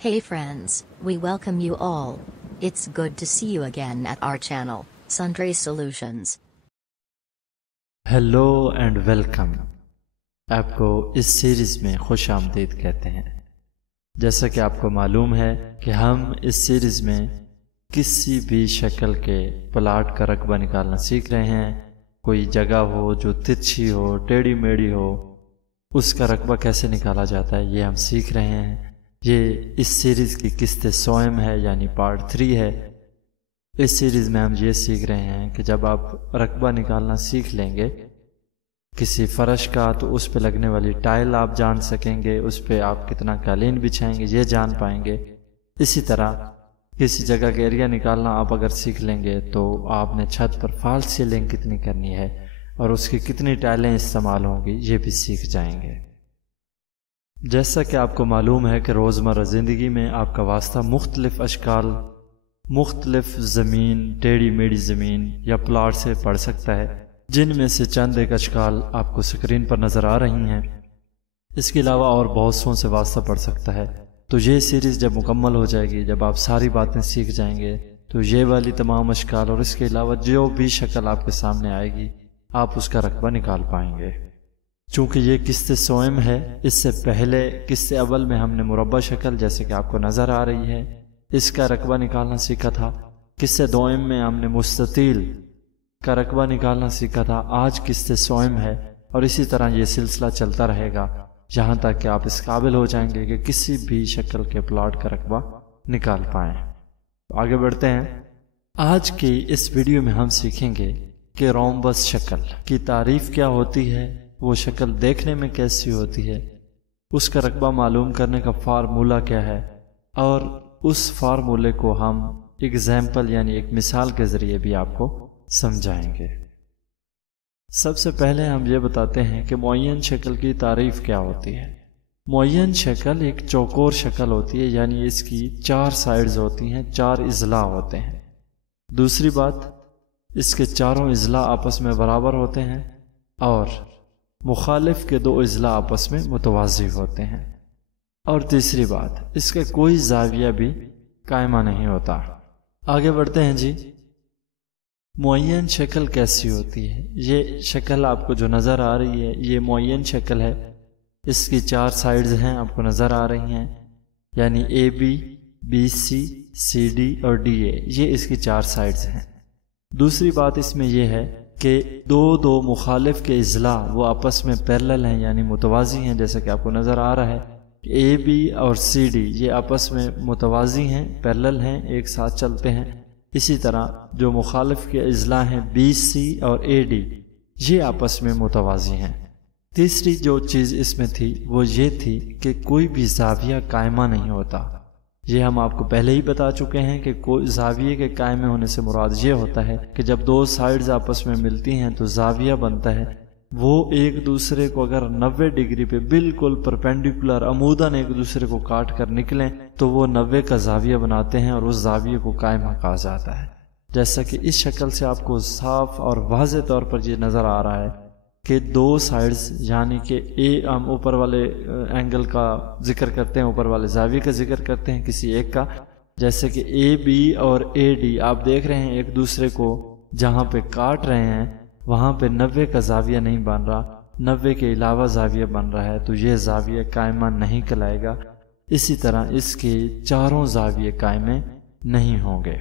Hey friends, we welcome you all. It's good to see you again at our channel, Sundry Solutions. Hello and welcome. آپ کو اس series میں خوش آمدید کہتے ہیں. جیسا کہ آپ کو معلوم ہے کہ ہم اس سیریز میں کسی بھی شکل کے پلاٹ کا رقبہ نکالنا سیکھ رہے ہیں. کوئی جگہ ہو جو ترچھی ہو، ٹیڑھی میڑھی ہو، اس کا رقبہ کیسے نکالا جاتا ہے یہ ہم سیکھ رہے ہیں. یہ اس سیریز کی قسط سوم ہے، یعنی پارٹ 3 ہے. اس سیریز میں ہم یہ سیکھ رہے ہیں کہ جب آپ رقبہ نکالنا سیکھ لیں گے کسی فرش کا، تو اس پہ لگنے والی ٹائل آپ جان سکیں گے، اس پہ آپ کتنا قالین بچھائیں گے یہ جان پائیں گے. اسی طرح کسی جگہ کا ایریا نکالنا آپ اگر سیکھ لیں گے تو آپ نے چھت پر فال سیلنگ کتنی کرنی ہے اور اس کی کتنی ٹائلیں استعمال ہوں گی یہ بھی سیکھ جائیں گے. جیسا کہ آپ کو معلوم ہے کہ روزمرہ زندگی میں آپ کا واسطہ مختلف اشکال، مختلف زمین، ٹیڑھی میڑھی زمین یا پلاٹ سے پڑ سکتا ہے، جن میں سے چند ایک اشکال آپ کو سکرین پر نظر آ رہی ہیں. اس کے علاوہ اور بہت سوں سے واسطہ پڑ سکتا ہے. تو یہ سیریز جب مکمل ہو جائے گی، جب آپ ساری باتیں سیکھ جائیں گے، تو یہ والی تمام اشکال اور اس کے علاوہ جو بھی شکل آپ کے سامنے آئے گی آپ اس کا رقبہ نکال پائیں گے. چونکہ یہ قسط سوم ہے، اس سے پہلے قسط اول میں ہم نے مربع شکل جیسے کہ آپ کو نظر آ رہی ہے اس کا رقبہ نکالنا سیکھا تھا. قسط دوم میں ہم نے مستطیل کا رقبہ نکالنا سیکھا تھا. آج قسط سوم ہے اور اسی طرح یہ سلسلہ چلتا رہے گا جہاں تک کہ آپ اس قابل ہو جائیں گے کہ کسی بھی شکل کے پلاٹ کا رقبہ نکال پائیں. آگے بڑھتے ہیں. آج کی اس ویڈیو میں ہم سیکھیں گے کہ رومبس شکل کی تعریف کیا ہوتی ہے، وہ شکل دیکھنے میں کیسی ہوتی ہے، اس کا رقبہ معلوم کرنے کا فارمولہ کیا ہے، اور اس فارمولے کو ہم ایگزامپل یعنی ایک مثال کے ذریعے بھی آپ کو سمجھائیں گے. سب سے پہلے ہم یہ بتاتے ہیں کہ معین شکل کی تعریف کیا ہوتی ہے. معین شکل ایک چوکور شکل ہوتی ہے، یعنی اس کی 4 سائڈز ہوتی ہیں، 4 اضلاع ہوتے ہیں. دوسری بات، اس کے چاروں اضلاع آپس میں برابر ہوتے ہیں اور مخالف کے 2 اضلاع آپس میں متوازی ہوتے ہیں. اور تیسری بات، اس کا کوئی زاویہ بھی قائمہ نہیں ہوتا. آگے بڑھتے ہیں جی. معین شکل کیسی ہوتی ہے؟ یہ شکل آپ کو جو نظر آ رہی ہے یہ معین شکل ہے. اس کی 4 سائڈز ہیں، آپ کو نظر آ رہی ہیں، یعنی A B, B C, C D اور ڈی اے، یہ اس کی 4 سائڈز ہیں. دوسری بات اس میں یہ ہے کہ دو مخالف کے اضلاع وہ آپس میں پیرلل ہیں، یعنی متوازی ہیں. جیسا کہ آپ کو نظر آ رہا ہے اے بی اور سی ڈی یہ آپس میں متوازی ہیں، پیرلل ہیں، ایک ساتھ چلتے ہیں. اسی طرح جو مخالف کے اضلاع ہیں بی سی اور اے ڈی یہ آپس میں متوازی ہیں. تیسری جو چیز اس میں تھی وہ یہ تھی کہ کوئی بھی زاویہ قائمہ نہیں ہوتا. یہ ہم آپ کو پہلے ہی بتا چکے ہیں کہ کوئی زاویے کے قائم ہونے سے مراد یہ ہوتا ہے کہ جب 2 سائڈز آپس میں ملتی ہیں تو زاویہ بنتا ہے. وہ ایک دوسرے کو اگر 90 ڈگری پہ بالکل پرپینڈیکولر عموداً ایک دوسرے کو کاٹ کر نکلیں تو وہ 90 کا زاویہ بناتے ہیں اور اس زاویے کو قائمہ کہا جاتا ہے. جیسا کہ اس شکل سے آپ کو صاف اور واضح طور پر یہ نظر آ رہا ہے کہ 2 سائڈز یعنی کہ اے ہم اوپر والے اینگل کا ذکر کرتے ہیں، اوپر والے زاویے کا ذکر کرتے ہیں کسی ایک کا. جیسے کہ اے بی اور اے ڈی آپ دیکھ رہے ہیں ایک دوسرے کو جہاں پہ کاٹ رہے ہیں وہاں پہ 90 کا زاویہ نہیں بن رہا، 90 کے علاوہ زاویہ بن رہا ہے، تو یہ زاویہ قائمہ نہیں کہلائے گا. اسی طرح اس کے چاروں زاویے قائمے نہیں ہوں گے.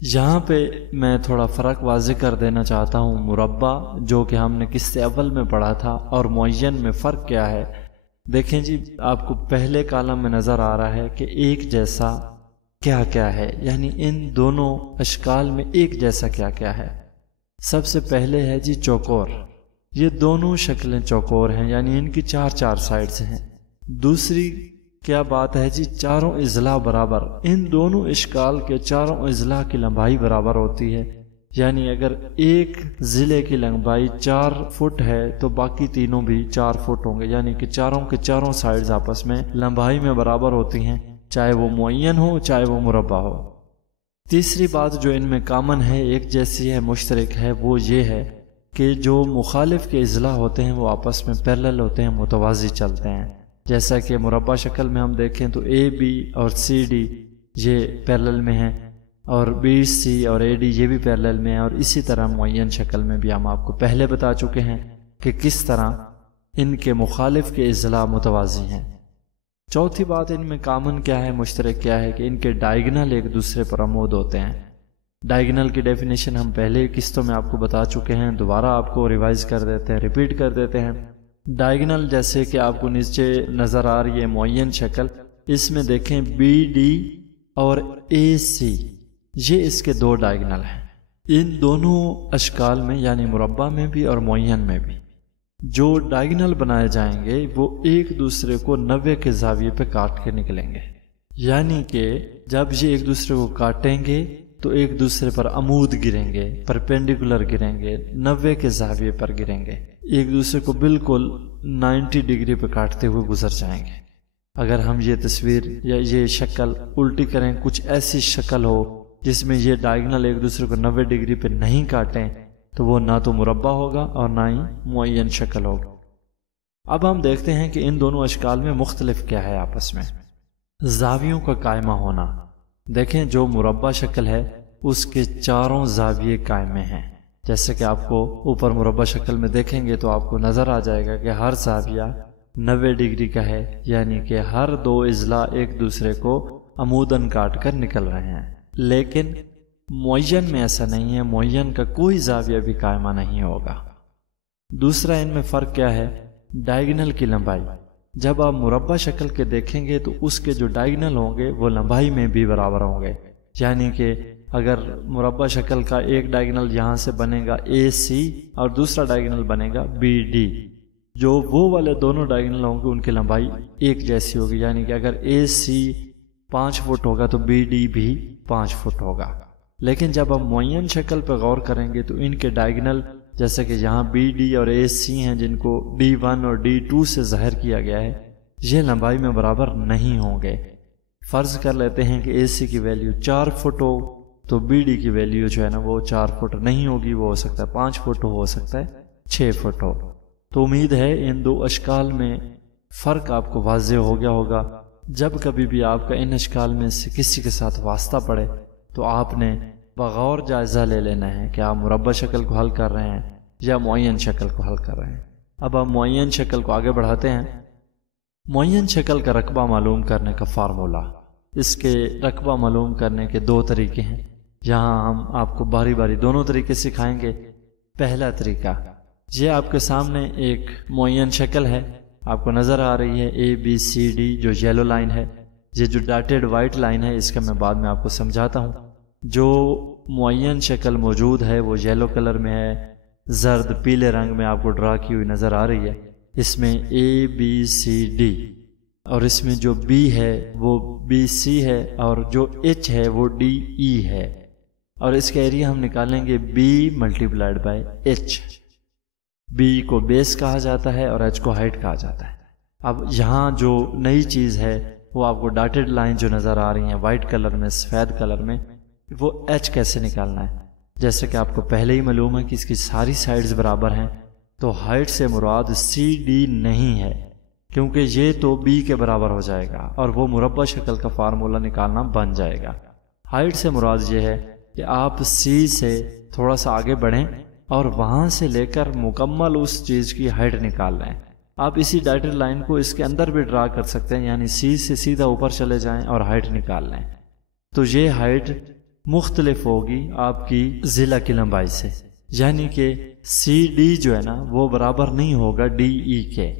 یہاں پہ میں تھوڑا فرق واضح کر دینا چاہتا ہوں. مربع جو کہ ہم نے قسط اول میں پڑھا تھا اور معین میں فرق کیا ہے. دیکھیں جی، آپ کو پہلے کالم میں نظر آ رہا ہے کہ ایک جیسا کیا کیا ہے، یعنی ان دونوں اشکال میں ایک جیسا کیا کیا ہے. سب سے پہلے ہے جی چوکور. یہ دونوں شکلیں چوکور ہیں، یعنی ان کی 4 سائڈز ہیں. دوسری کیا بات ہے جی، چاروں اضلاع برابر. ان دونوں اشکال کے چاروں اضلاع کی لمبائی برابر ہوتی ہے، یعنی اگر ایک ضلع کی لمبائی 4 فٹ ہے تو باقی تینوں بھی 4 فٹ ہوں گے، یعنی کہ چاروں کے چاروں سائڈز آپس میں لمبائی میں برابر ہوتی ہیں، چاہے وہ معین ہو چاہے وہ مربع ہو. تیسری بات جو ان میں کامن ہے، ایک جیسی ہے، مشترک ہے، وہ یہ ہے کہ جو مخالف کے اضلاع ہوتے ہیں وہ آپس میں پیرلل ہوتے ہیں، متوازی چلتے ہیں. جیسا کہ مربع شکل میں ہم دیکھیں تو اے بی اور سی ڈی یہ پیرلل میں ہیں، اور بی سی اور اے ڈی یہ بھی پیرلل میں ہیں، اور اسی طرح معین شکل میں بھی ہم آپ کو پہلے بتا چکے ہیں کہ کس طرح ان کے مخالف کے اضلاع متوازی ہیں۔ چوتھی بات ان میں کامن کیا ہے، مشترک کیا ہے، کہ ان کے ڈائیگنل ایک دوسرے پر عمود ہوتے ہیں۔ ڈائیگنل کی ڈیفینیشن ہم پہلے قسطوں میں آپ کو بتا چکے ہیں، دوبارہ آپ کو ریوائز کر دیتے ہیں، ریپیٹ کر دیتے ہیں۔ ڈائیگنل جیسے کہ آپ کو نیچے نظر آ رہی ہے معین شکل، اس میں دیکھیں بی ڈی اور اے سی یہ اس کے دو ڈائیگنل ہیں۔ ان دونوں اشکال میں یعنی مربع میں بھی اور معین میں بھی جو ڈائیگنل بنائے جائیں گے وہ ایک دوسرے کو 90 کے زاویے پہ کاٹ کے نکلیں گے، یعنی کہ جب یہ ایک دوسرے کو کاٹیں گے تو ایک دوسرے پر عمود گریں گے، پرپینڈیکولر گریں گے، 90 کے زاویے پر گریں گے، ایک دوسرے کو بالکل 90 ڈگری پہ کاٹتے ہوئے گزر جائیں گے۔ اگر ہم یہ تصویر یا یہ شکل الٹی کریں، کچھ ایسی شکل ہو جس میں یہ ڈائیگنل ایک دوسرے کو 90 ڈگری پہ نہیں کاٹیں تو وہ نہ تو مربع ہوگا اور نہ ہی معین شکل ہوگا۔ اب ہم دیکھتے ہیں کہ ان دونوں اشکال میں مختلف کیا ہے آپس میں۔ زاویوں کا قائمہ ہونا، دیکھیں جو مربع شکل ہے اس کے چاروں زاویے قائمے ہیں، جیسے کہ آپ کو اوپر مربع شکل میں دیکھیں گے تو آپ کو نظر آ جائے گا کہ ہر زاویہ 90 ڈگری کا ہے، یعنی کہ ہر دو اضلاع ایک دوسرے کو عموداً کاٹ کر نکل رہے ہیں۔ لیکن معین میں ایسا نہیں ہے، معین کا کوئی زاویہ بھی قائمہ نہیں ہوگا۔ دوسرا ان میں فرق کیا ہے، ڈائیگنل کی لمبائی۔ جب آپ مربع شکل کے دیکھیں گے تو اس کے جو ڈائیگنل ہوں گے وہ لمبائی میں بھی برابر ہوں گے، یعنی کہ اگر مربع شکل کا ایک ڈائیگنل یہاں سے بنے گا اے سی اور دوسرا ڈائیگنل بنے گا بی ڈی، جو وہ والے دونوں ڈائیگنل ہوں گے ان کی لمبائی ایک جیسی ہوگی، یعنی کہ اگر اے سی 5 فٹ ہوگا تو بی ڈی بھی 5 فٹ ہوگا۔ لیکن جب ہم معین شکل پہ غور کریں گے تو ان کے ڈائیگنل جیسے کہ یہاں بی ڈی اور اے سی ہیں جن کو D1 اور D2 سے ظاہر کیا گیا ہے، یہ لمبائی میں برابر نہیں ہوں گے۔ فرض کر لیتے ہیں کہ اے سی کی ویلیو 4 فٹ ہو تو بی ڈی کی ویلیو جو ہے نا وہ 4 فٹ نہیں ہوگی، وہ ہو سکتا ہے 5 فٹ ہو سکتا ہے 6 فٹ ہو۔ تو امید ہے ان دو اشکال میں فرق آپ کو واضح ہو گیا ہوگا۔ جب کبھی بھی آپ کا ان اشکال میں سے کسی کے ساتھ واسطہ پڑے تو آپ نے بغور جائزہ لے لینا ہے کہ آپ مربع شکل کو حل کر رہے ہیں یا معین شکل کو حل کر رہے ہیں۔ اب آپ معین شکل کو آگے بڑھاتے ہیں۔ معین شکل کا رقبہ معلوم کرنے کا فارمولہ، اس کے رقبہ معلوم کرنے کے 2 طریقے ہیں، یہاں ہم آپ کو باری باری دونوں طریقے سکھائیں گے۔ پہلا طریقہ، یہ آپ کے سامنے ایک معین شکل ہے، آپ کو نظر آ رہی ہے اے بی سی ڈی جو یلو لائن ہے، یہ جو ڈاٹیڈ وائٹ لائن ہے اس کا میں بعد میں آپ کو سمجھاتا ہوں۔ جو معین شکل موجود ہے وہ یلو کلر میں ہے، زرد پیلے رنگ میں آپ کو ڈرا کی ہوئی نظر آ رہی ہے، اس میں اے بی سی ڈی، اور اس میں جو بی ہے وہ بی سی ہے، اور جو ایچ ہے وہ ڈی ای ہے، اور اس کا ایریا ہم نکالیں گے B multiplied by H. B کو بیس کہا جاتا ہے اور ایچ کو ہائٹ کہا جاتا ہے۔ اب یہاں جو نئی چیز ہے وہ آپ کو ڈاٹیڈ لائن جو نظر آ رہی ہیں وائٹ کلر میں، سفید کلر میں، وہ ایچ کیسے نکالنا ہے۔ جیسے کہ آپ کو پہلے ہی معلوم ہے کہ اس کی ساری سائڈز برابر ہیں، تو ہائٹ سے مراد سی ڈی نہیں ہے کیونکہ یہ تو بی کے برابر ہو جائے گا اور وہ مربع شکل کا فارمولہ نکالنا بن جائے گا۔ ہائٹ سے مراد یہ ہے کہ آپ سی سے تھوڑا سا آگے بڑھیں اور وہاں سے لے کر مکمل اس چیز کی ہائٹ نکال لیں۔ آپ اسی ڈاٹیڈ لائن کو اس کے اندر بھی ڈرا کر سکتے ہیں، یعنی سی سے سیدھا اوپر چلے جائیں اور ہائٹ نکال لیں، تو یہ ہائٹ مختلف ہوگی آپ کی ضلع کی لمبائی سے، یعنی کہ سی ڈی جو ہے نا وہ برابر نہیں ہوگا ڈی ای کے۔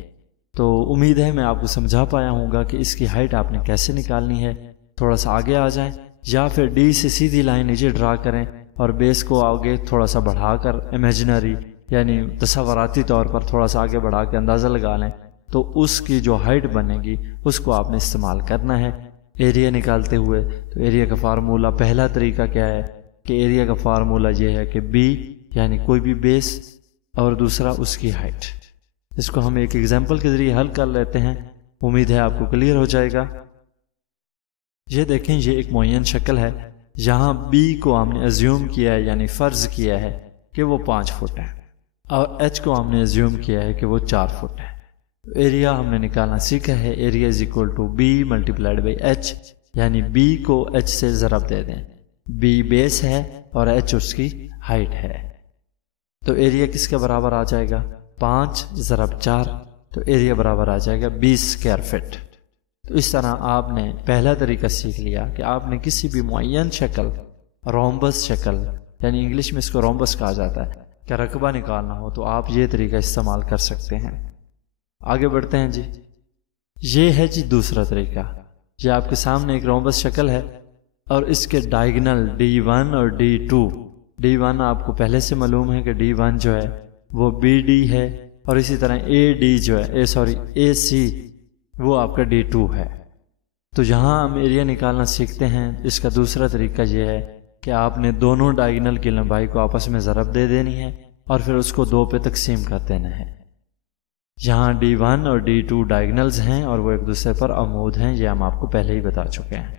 تو امید ہے میں آپ کو سمجھا پایا ہوں گا کہ اس کی ہائٹ آپ نے کیسے نکالنی ہے۔ تھوڑا سا آگے آ جائیں یا پھر ڈی سے سیدھی لائن نیچے ڈرا کریں اور بیس کو آگے تھوڑا سا بڑھا کر امیجنری یعنی تصوراتی طور پر تھوڑا سا آگے بڑھا کے اندازہ لگا لیں، تو اس کی جو ہائٹ بنے گی اس کو آپ نے استعمال کرنا ہے ایریا نکالتے ہوئے۔ تو ایریا کا فارمولہ، پہلا طریقہ کیا ہے کہ ایریا کا فارمولہ یہ ہے کہ بی یعنی کوئی بھی بیس اور دوسرا اس کی ہائٹ۔ اس کو ہم ایک ایگزامپل کے ذریعے حل کر لیتے ہیں، امید ہے آپ کو کلیئر ہو جائے گا۔ یہ دیکھیں، یہ ایک معین شکل ہے، یہاں بی کو ہم نے ایزیوم کیا ہے یعنی فرض کیا ہے کہ وہ 5 فٹ ہے، اور ایچ کو ہم نے ایزیوم کیا ہے کہ وہ 4 فٹ ہے۔ ایریا ہم نے نکالنا سیکھا ہے، area is equal to B multiplied by H, یعنی بی کو ایچ سے ضرب دے دیں، بی بیس ہے اور ایچ اس کی ہائٹ ہے، تو ایریا کس کے برابر آ جائے گا 5 ضرب 4، تو ایریا برابر آ جائے گا 20 اسکوائر فٹ۔ تو اس طرح آپ نے پہلا طریقہ سیکھ لیا کہ آپ نے کسی بھی معین شکل، رومبس شکل، یعنی انگلش میں اس کو رومبس کہا جاتا ہے، کہ رقبہ نکالنا ہو تو آپ یہ طریقہ استعمال کر سکتے ہیں۔ آگے بڑھتے ہیں جی، یہ ہے جی دوسرا طریقہ۔ یہ آپ کے سامنے ایک رومبس شکل ہے اور اس کے ڈائیگنل D1 اور D2، D1 آپ کو پہلے سے معلوم ہے کہ D1 جو ہے وہ BD ہے، اور اسی طرح AD جو ہے AC وہ آپ کا D2 ہے۔ تو یہاں ہم ایریا نکالنا سیکھتے ہیں۔ اس کا دوسرا طریقہ یہ ہے کہ آپ نے دونوں ڈائیگنل کی لمبائی کو آپس میں ضرب دے دینی ہے اور پھر اس کو 2 پہ تقسیم کر دینا ہے۔ یہاں D1 اور D2 ڈائیگنلز ہیں اور وہ ایک دوسرے پر عمود ہیں، یہ ہم آپ کو پہلے ہی بتا چکے ہیں۔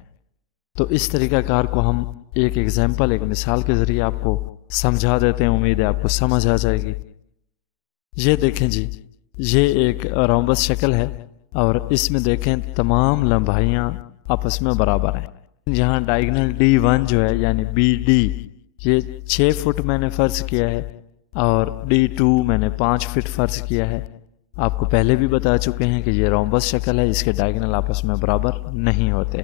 تو اس طریقہ کار کو ہم ایک ایگزامپل، ایک مثال کے ذریعے آپ کو سمجھا دیتے ہیں، امید ہے آپ کو سمجھ آ جائے گی۔ یہ دیکھیں جی، یہ ایک رومبس شکل ہے اور اس میں دیکھیں تمام لمبائیاں آپس میں برابر ہیں۔ یہاں ڈائیگنل D1 جو ہے یعنی BD، یہ 6 فٹ میں نے فرض کیا ہے اور D2 میں نے 5 فٹ فرض کیا ہے۔ آپ کو پہلے بھی بتا چکے ہیں کہ یہ رومبس شکل ہے، اس کے ڈائیگنل آپس میں برابر نہیں ہوتے۔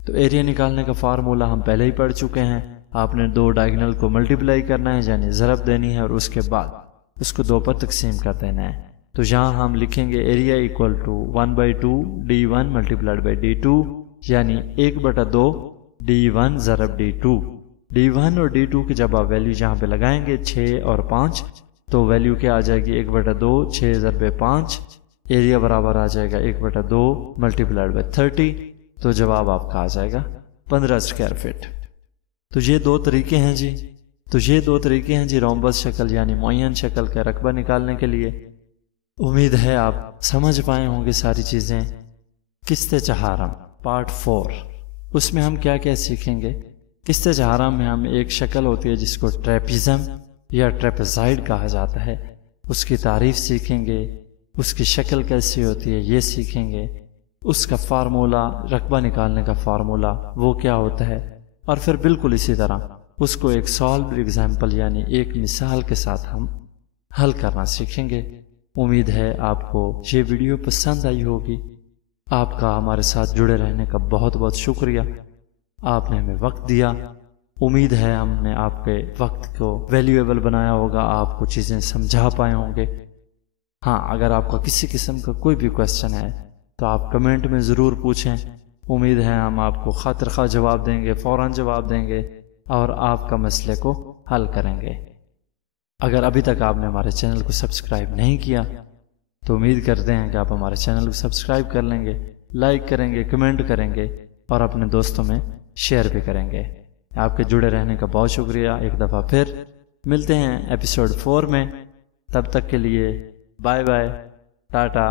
تو ایریا نکالنے کا فارمولا ہم پہلے ہی پڑھ چکے ہیں۔ آپ نے 2 ڈائیگنل کو ملٹیپلائی کرنا ہے، یعنی ضرب دینی ہے، اور اس کے بعد اس کو 2 پر تقسیم کر دینا ہے۔ تو یہاں ہم لکھیں گے area equal to 1/2 D1 multiplied by D2، یعنی 1/2 D1 ضرب D2۔ D1 اور D2 کی جب آپ ویلیو یہاں پہ لگائیں گے 6 اور 5، تو ویلیو کیا آ جائے گی 1/2، 6 ضرب 5، ایریا برابر آ جائے گا 1/2 ملٹیپلائڈ بائی 30، تو جواب آپ کا آ جائے گا 15 اسکوائر فٹ۔ تو یہ 2 طریقے ہیں جی، رومبس شکل یعنی معین شکل کا رقبہ نکالنے کے لیے۔ امید ہے آپ سمجھ پائے ہوں گے ساری چیزیں۔ قسط چہارم پارٹ 4، اس میں ہم کیا کیا سیکھیں گے۔ قسط چہارم میں ہم ایک شکل ہوتی ہے جس کو ٹریپزم یا ٹریپزائڈ کہا جاتا ہے، اس کی تعریف سیکھیں گے، اس کی شکل کیسی ہوتی ہے یہ سیکھیں گے، اس کا فارمولا، رقبہ نکالنے کا فارمولا وہ کیا ہوتا ہے، اور پھر بالکل اسی طرح اس کو ایک سالوڈ ایگزامپل یعنی ایک مثال کے ساتھ ہم حل کرنا سیکھیں گے۔ امید ہے آپ کو یہ ویڈیو پسند آئی ہوگی۔ آپ کا ہمارے ساتھ جڑے رہنے کا بہت بہت شکریہ، آپ نے ہمیں وقت دیا۔ امید ہے ہم نے آپ کے وقت کو ویلیویبل بنایا ہوگا، آپ کو چیزیں سمجھا پائے ہوں گے۔ ہاں، اگر آپ کا کسی قسم کا کوئی بھی کویسچن ہے تو آپ کمنٹ میں ضرور پوچھیں، امید ہے ہم آپ کو خاطر خواہ جواب دیں گے، فوراً جواب دیں گے اور آپ کا مسئلے کو حل کریں گے۔ اگر ابھی تک آپ نے ہمارے چینل کو سبسکرائب نہیں کیا تو امید کرتے ہیں کہ آپ ہمارے چینل کو سبسکرائب کر لیں گے، لائک کریں گے، کمنٹ کریں گے اور اپنے دوستوں میں شیئر بھی کریں گے۔ آپ کے جڑے رہنے کا بہت شکریہ۔ ایک دفعہ پھر ملتے ہیں ایپیسوڈ 4 میں، تب تک کے لیے بائے بائے، ٹاٹا۔